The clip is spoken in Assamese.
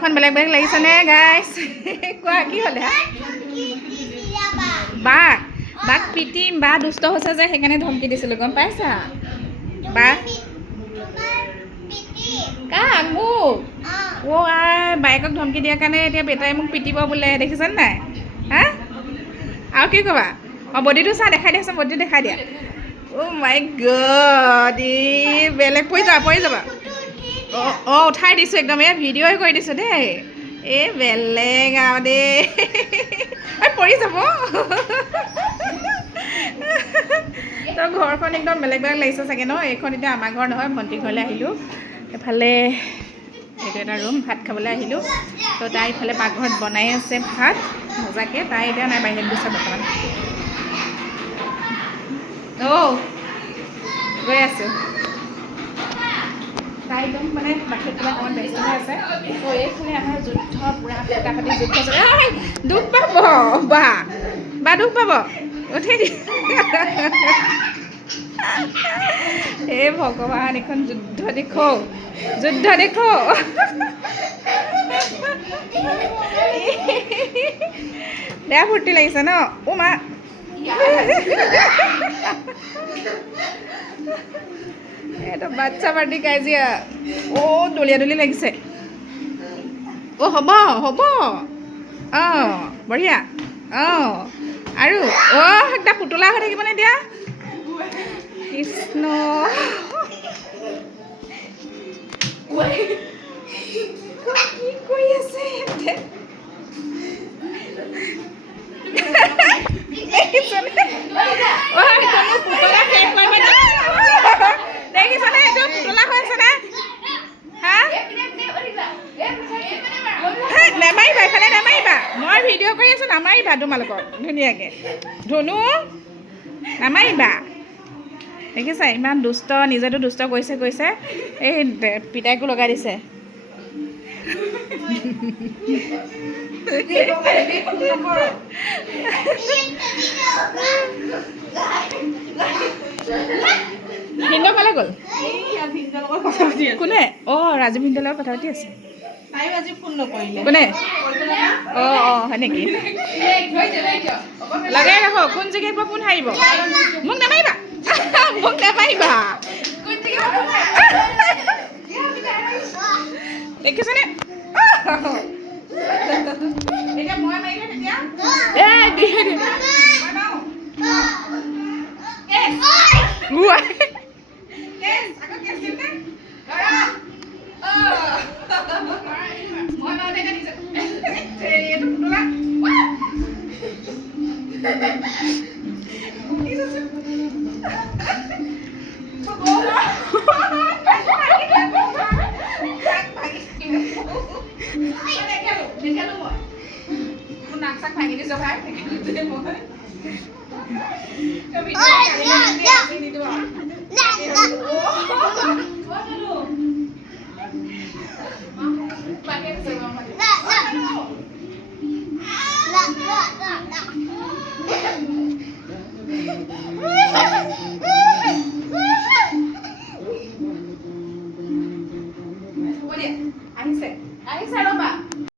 ঘৰখন বেলেগ বেলেগ লাগিছেনে গাইছ? কোৱা কি হ'লে? বাক পিটিম, বা দুষ্ট হৈছে যে সেইকাৰণে ধমকি দিছিলোঁ, গম পাইছা? বা কাক? মোক? অ' বাইকক ধমকি দিয়াৰ কাৰণে এতিয়া বেটাই মোক পিটিব বোলে, দেখিছানে নাই? হা? আৰু কি ক'বা? অঁ বডিটো চা, দেখাই দিয়াচোন, বডিটো দেখাই দিয়া। অ' মাই গড, বেলেগ পৰি যাবা। অঁ উঠাই দিছোঁ একদম, এই ভিডিঅ'ই কৰি দিছোঁ দেই। এই বেলেগ আৰু দেই, পৰি যাব। তো ঘৰখন একদম বেলেগ বেলেগ লাগিছে চাগে ন? এইখন এতিয়া আমাৰ ঘৰ নহয়, ভণ্টি ঘৰলৈ আহিলোঁ। এফালে এইটো এটা ৰুম, ভাত খাবলৈ আহিলোঁ। তো তাই ইফালে পাকঘৰত বনাই আছে ভাত মজাকৈ, তাই এতিয়া নাই, বাহিৰত গৈছে বৰ্তমান। গৈ আছোঁ। তাই একদম মানে বাহিৰত কিবা কামত ব্যস্ত হৈ আছে। তো এইফালে আমাৰ যুদ্ধ, পূৰা ফটাফটি যুদ্ধ চলে। দুখ পাব বা দুখ পাব, উঠি এই ভগৱান, এখন যুদ্ধ দেখো। বেয়া ফূৰ্তি লাগিছে ন? অ' মা, এইটো বাচ্চা পাৰ্টি কাজিয়া। অ' দলিয়া লাগিছে। অ' হ'ব অঁ বঢ়িয়া। অঁ আৰু একদম পুতলা হৈ থাকিবনে এতিয়া? কৃষ্ণ, কি কৰি আছে ইয়াতে? পুতলা শেষ কৰিব দেখিছনে? এইটো পুতলা হৈ আছে নে? হা? নামাৰিবা, এইফালে নামাৰিবা, মই ভিডিঅ' কৰি আছোঁ, নামাৰিবা তোমালোকক ধুনীয়াকৈ। ধুনু নামাৰিবা, দেখিছা ইমান দুষ্ট, নিজেতো দুষ্ট কৰিছে, এই পিতাইকো লগাই দিছে। ভিনদেউ ক'লৈ গ'ল? কোনে? অঁ ৰাজু ভিনদেউৰ লগত কথা পাতি আছে। কোনে? অঁ হয় নেকি? লগাই ৰাখো, কোন জেগাত কোন হাৰিব? মোক নামাৰিবা, দেখিছনে? এতিয়া মই মাৰিলে তেতিয়া